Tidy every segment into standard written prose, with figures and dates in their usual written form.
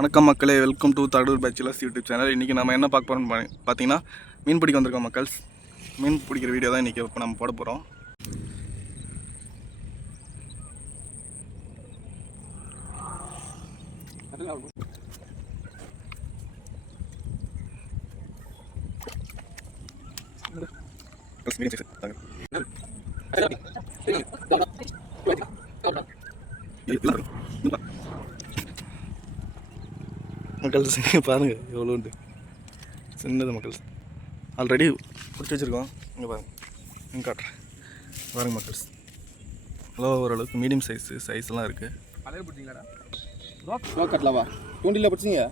வணக்கம் மக்களே, welcome to Tadoor bachelors YouTube channel. இன்றைக்கி நம்ம என்ன பார்க்க போகிறோம்னு பார்த்தீங்கன்னா, மீன் பிடிக்க வந்திருக்கோம் மக்கள்ஸ். மீன் பிடிக்கிற வீடியோ தான் இன்றைக்கி இப்போ நம்ம போட போகிறோம். மக்கள்ஸ் பாருங்கள் எவ்வளோ உண்டு, சின்னது மக்கள்ஸ். ஆல்ரெடி பிடிச்சி வச்சுருக்கோம். இங்கே பாருங்கள், இங்கே காட்டுறேன் பாருங்கள் மக்கள்ஸ். நல்லா ஓரளவுக்கு மீடியம் சைஸ்லாம் இருக்குது. பழைய பிடிச்சிங்களாடா கட்டலாவா தூண்டில பிடிச்சிங்க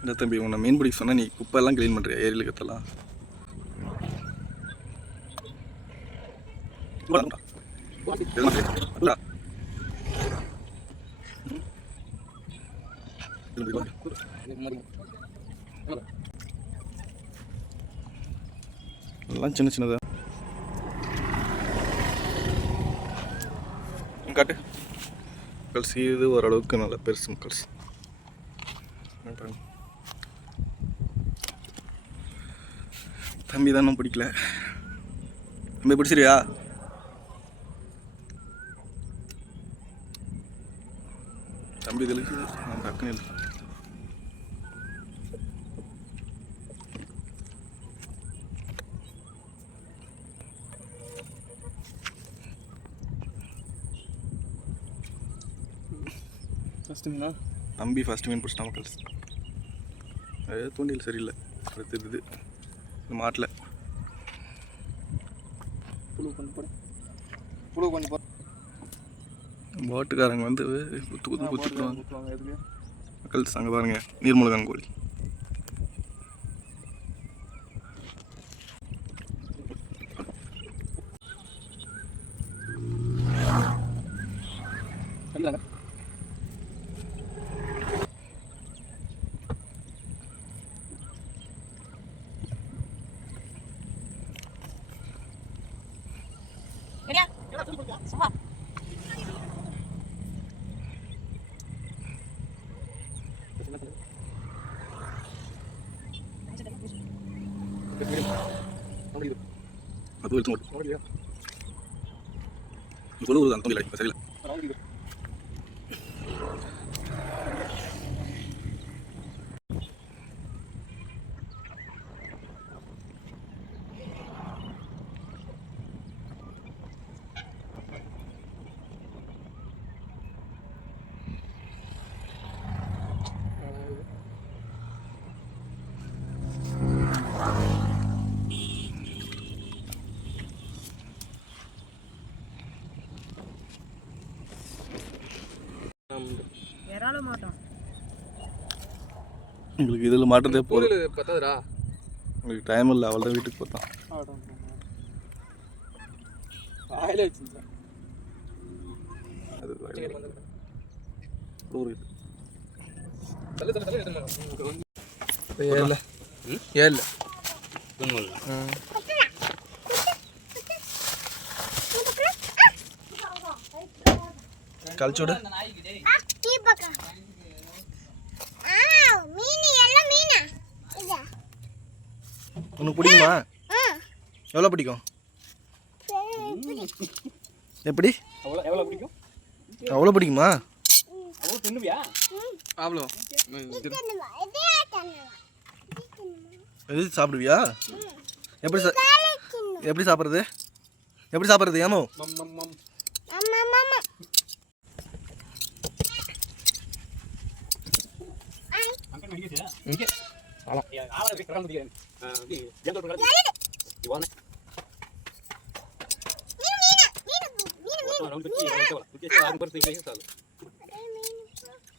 இல்லை தம்பி, உன்னை மீன் பிடிக்க சொன்னால் நீ குப்பையெல்லாம் க்ளீன் பண்ணுறியா? ஏரியில் கத்தலாம் எல்லாம் சின்ன சின்னதா காட்டு மக்கள்ஸ். இது ஓரளவுக்கு நல்ல பெருசு மக்கள்ஸ். தம்பி தான் பிடிக்கல. தம்பி பிடிச்சிருவியா? தம்பி இதில் டக்குன்னு இல்லை. தம்பி ஃபஸ்ட்டு மீன் பிடிச்சிட்டா மக்கள்ஸ். அது தூண்டில் சரியில்லை, அடுத்தது இந்த மாட்டில் போட்டுக்காரங்க வந்து குத்துக்குவாங்க மக்கள்ஸ். அங்கே பாருங்கள், நீர்மூழ்கான் கோழி. அது எடுத்து சொல்லுவது அந்த தொழில் சரியில்லை. உங்களுக்கு இதில் மாட்டுறதே போதும். பத்தாதுடா, உங்களுக்கு டைம் இல்லை, அவ்வளோதான். வீட்டுக்கு பார்த்தா கழிச்சோடு உனக்கு பிடிக்குமா? எவ்வளோ பிடிக்கும்? எப்படி அவ்வளோ பிடிக்குமா? எது சாப்பிடுவியா? எப்படி சாப்பிட்றது? எப்படி சாப்பிட்றது? ஏமோ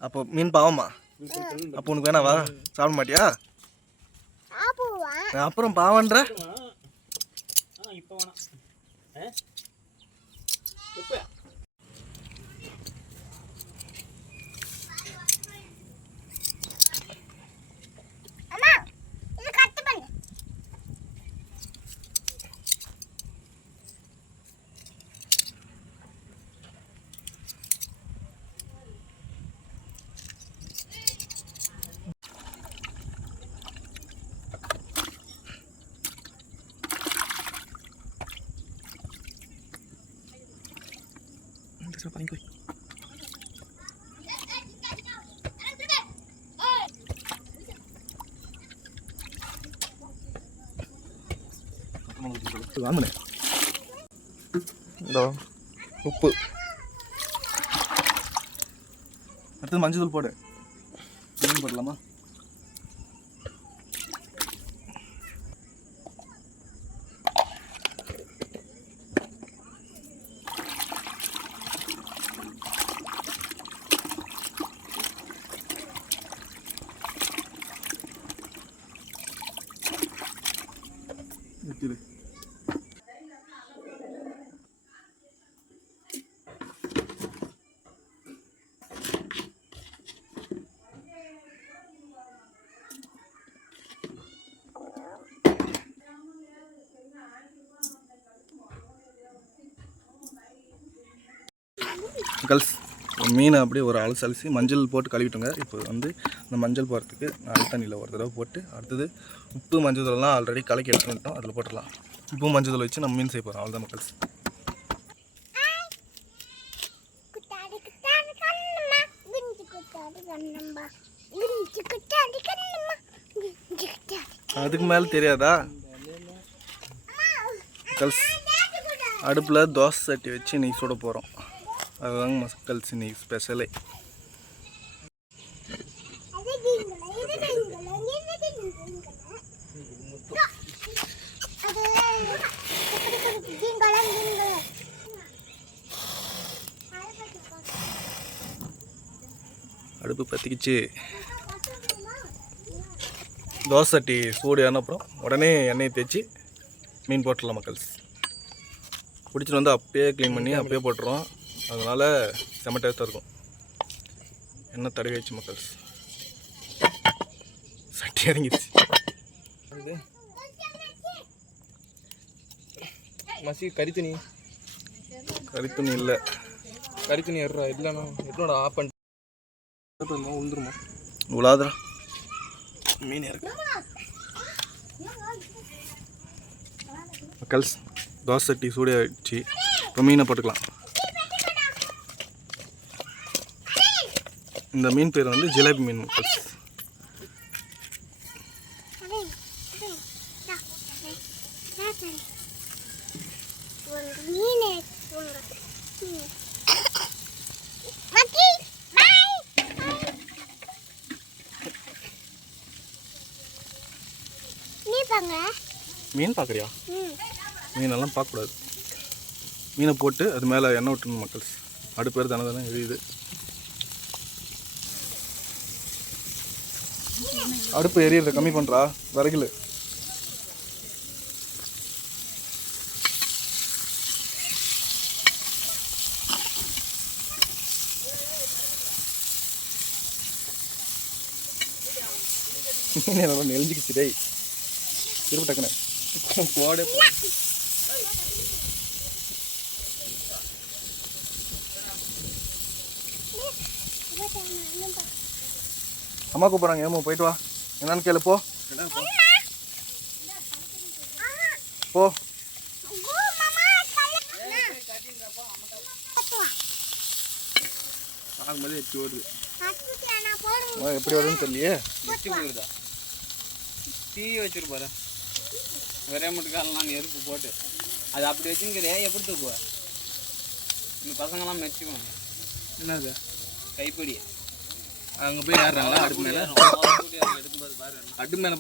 அப்போ மீன் பாவமா? அப்போ உனக்கு வேணாவா? சாப்பிட மாட்டியா? அப்புறம் பாவன்ற எடுத்து பாருங்க போய். வாங்கினேன் இதோ உப்பு, அடுத்தது மஞ்சள் தூள் போடு. மீன் போடலாமா? வைக்குது. கேர்ள்ஸ், மீனை அப்படியே ஒரு அலசி மஞ்சள் போட்டு கழுவிட்டுங்க. இப்போ வந்து இந்த மஞ்சள் போகிறதுக்கு நல்ல தண்ணியில் ஒரு தடவை போட்டு, அடுத்தது உப்பு மஞ்சள் தூளெல்லாம் ஆல்ரெடி கலக்கி எடுத்து வந்துட்டோம், அதில் போட்டுடலாம். உப்பு மஞ்சள் தூள் வச்சு நம்ம மீன் செய்ய போகிறோம். அவ்வளோதான் மக்கள்ஸ். அதுக்கு மேலே தெரியாதா மக்கள்ஸ்? அடுப்பில் தோசை சட்டி வச்சு இன்னைக்கு சுட போகிறோம். அதுதாங்க மக்கள்ஸ் இன்னைக்கு ஸ்பெஷலே. அடுப்பு பற்றிக்கிச்சு. தோசை சட்டி சூடு அப்புறம் உடனே எண்ணெயை தேய்ச்சி மீன் போட்டுடலாம் மக்கள்ஸ். பிடிச்சிட்டு வந்து அப்பயே க்ளீன் பண்ணி அப்பயே போட்டுருவோம். அதனால் செம்ம டேஸ்ட்டாக இருக்கும். எண்ணெய் தடவி வச்சு மக்கள்ஸ். சட்டி இறங்கிடுச்சு. மசி கறித்துணி இல்லை, கறித்துணி எட்றா இல்லைண்ணா எட்னோட ஆஃப் பண்ணிட்டு உளுந்துருமா? உலாதரா மீன் இருக்கு மக்கள்ஸ். தோசை சட்டி சூடு ஆகிடுச்சு. இப்போ மீனை போட்டுக்கலாம். இந்த மீன் பேர் வந்து ஜிலேபி மீன் மக்கள்ஸ். மீன் பார்க்குறியா? மீனெல்லாம் பார்க்கக்கூடாது. மீனை போட்டு அது மேலே எண்ணெய் விட்டுணும் மக்கள்ஸ். அடுப்பு பேர் தானே எரியுது. அடுப்பு எரியறத கம்மி பண்ணுறா விறகுல. மீன் எல்லாம் நெளிஞ்சிக்கிச்சு டேய். திரும்ப டக்குனே போடு. அம்மா கூப்பிட்றாங்க. ஏமா போயிட்டு வா. என்னன்னு கேளு. போ போ. எப்படி வருதுன்னு தெரியலையே. தீ வச்சிருப்பாரு ஒரே முட்டுக்காலாம் நெருப்பு போட்டு அது அப்படி வச்சுங்கிறியா? எப்படி தூக்குவ? இந்த பசங்கள்லாம் மெச்சுவாங்க. என்னது கைப்பிடி அங்கே போய் ஏறுறாங்களா அடுப்பு மேலே? எடுக்கும்போது பாரு அடுப்பு மேலே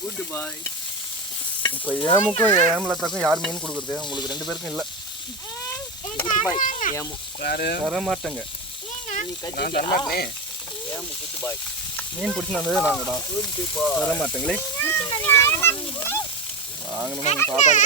கூட்டு பாய். இப்போ ஏமுக்கும் ஏமலத்தாக்கும் யார் மீன் கொடுக்குறது? உங்களுக்கு 2 பேருக்கும் இல்லை. தர மாட்டேங்க. மீன் பிடிச்சின்னு வந்ததே நாங்கள் தான். தர மாட்டேங்களே. வாங்கணுமா சாப்பாடு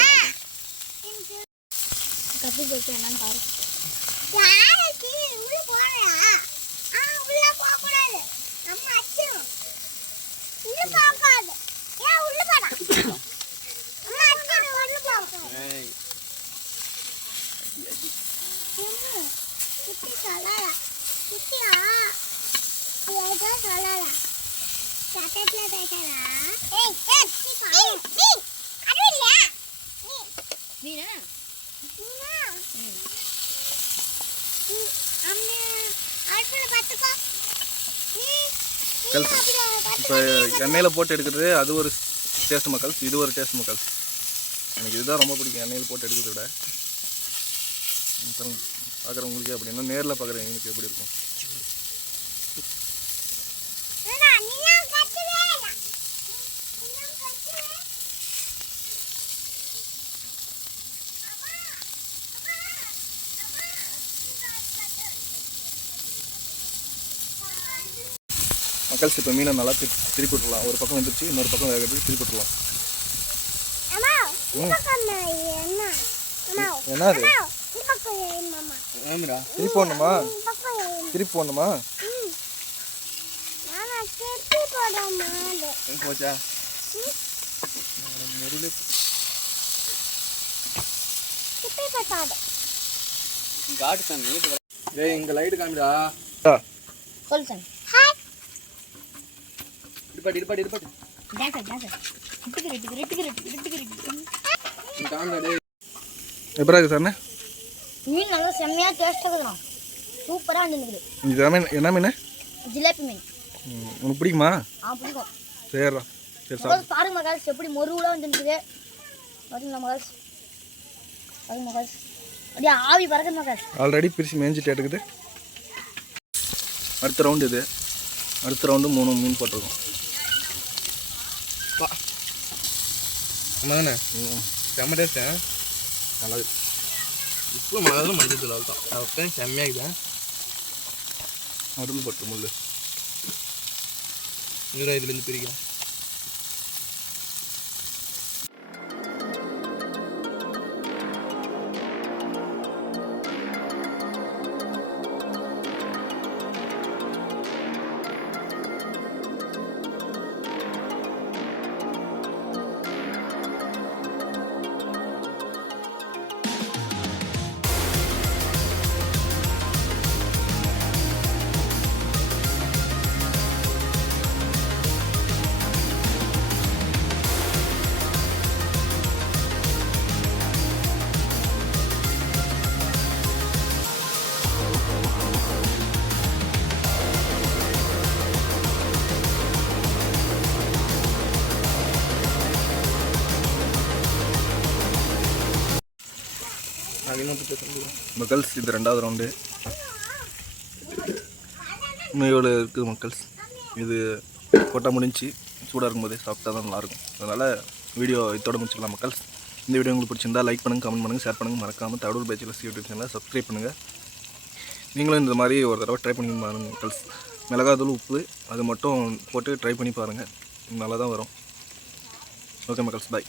இப்போ எண்ணெயில் போட்டு எடுக்கிறது அது ஒரு டேஸ்ட் மக்கள்ஸ், இது ஒரு டேஸ்ட் மக்கள்ஸ். எனக்கு இதுதான் ரொம்ப பிடிக்கும், எண்ணெயில் போட்டு எடுக்கிறத விட. பார்க்குறவங்களுக்கு அப்படின்னா நேரில் பார்க்குறவங்களுக்கு எப்படி இருக்கும். மக்கள்ஸ் இப்போ மீனை நல்லா திருப்பி விட்டுலாம். ஒரு பக்கம் வந்துருச்சு, இன்னொரு பக்கம் வேகிறதுக்கு திருப்பி விட்டுலாம். என்ன அது திருப்பி போடணுமா? திருப்பி போடணுமா? போச்சா? இங்க லைட் காமிடா. சொல்லுங்க. இடுப்பாட்டி எப்படி இருக்கு சார்? மீன் நல்லா செம்மையாக டேஸ்ட்டாக இருக்குதுண்ணா, சூப்பராக வந்துருக்குது. இது என்ன மீன்? ஜிலேபி மீன். உனக்கு பிடிக்குமா? பிடிக்கும். சரிடா, சரி சார். பாருங்க மகால்ஸ் எப்படி மொருவலாக வந்துருக்குது. பார்த்தீங்களா மகால்ஸ்? பாருங்க மகால்ஸ், அப்படியே ஆவி பறக்குது மகால்ஸ். ஆல்ரெடி பிரித்து மேய்ஞ்சிட்டு எடுக்குது. அடுத்த ரவுண்டு இது. அடுத்த ரவுண்டு 3 மீன் போட்டிருக்கோம். தானே செம்ம டேஸ்ட்டு. நல்லா இப்போ மிளகாதுல மஞ்சள் தூள் தான் அவருக்கு செம்மையாகுது. நடுவில் பட்டு முள் 100 பிரிக்கும். மக்கள்ஸ் இது 2வது ரவுண்டு. இன்னும் எவ்வளோ இருக்குது மக்கள்ஸ். இது கொட்டை முடிஞ்சு சூடாக இருக்கும்போதே சாப்பிட்டா தான் நல்லாயிருக்கும். அதனால் வீடியோ இதோட முடிச்சுக்கலாம் மக்கள்ஸ். இந்த வீடியோ உங்களுக்கு பிடிச்சிருந்தா லைக் பண்ணுங்கள், கமெண்ட் பண்ணுங்கள், ஷேர் பண்ணுங்கள். மறக்காமல் தகவல் பேச்சுலஸ் யூடியூப் சேனலை சப்ஸ்கிரைப் பண்ணுங்கள். நீங்களும் இந்த மாதிரி ஒரு தடவை ட்ரை பண்ணி பாருங்கள் மக்கள்ஸ். மிளகாத்தூள், உப்பு அது மட்டும் போட்டு ட்ரை பண்ணி பாருங்கள், நல்லா தான் வரும். ஓகே மக்கள்ஸ், பாய்.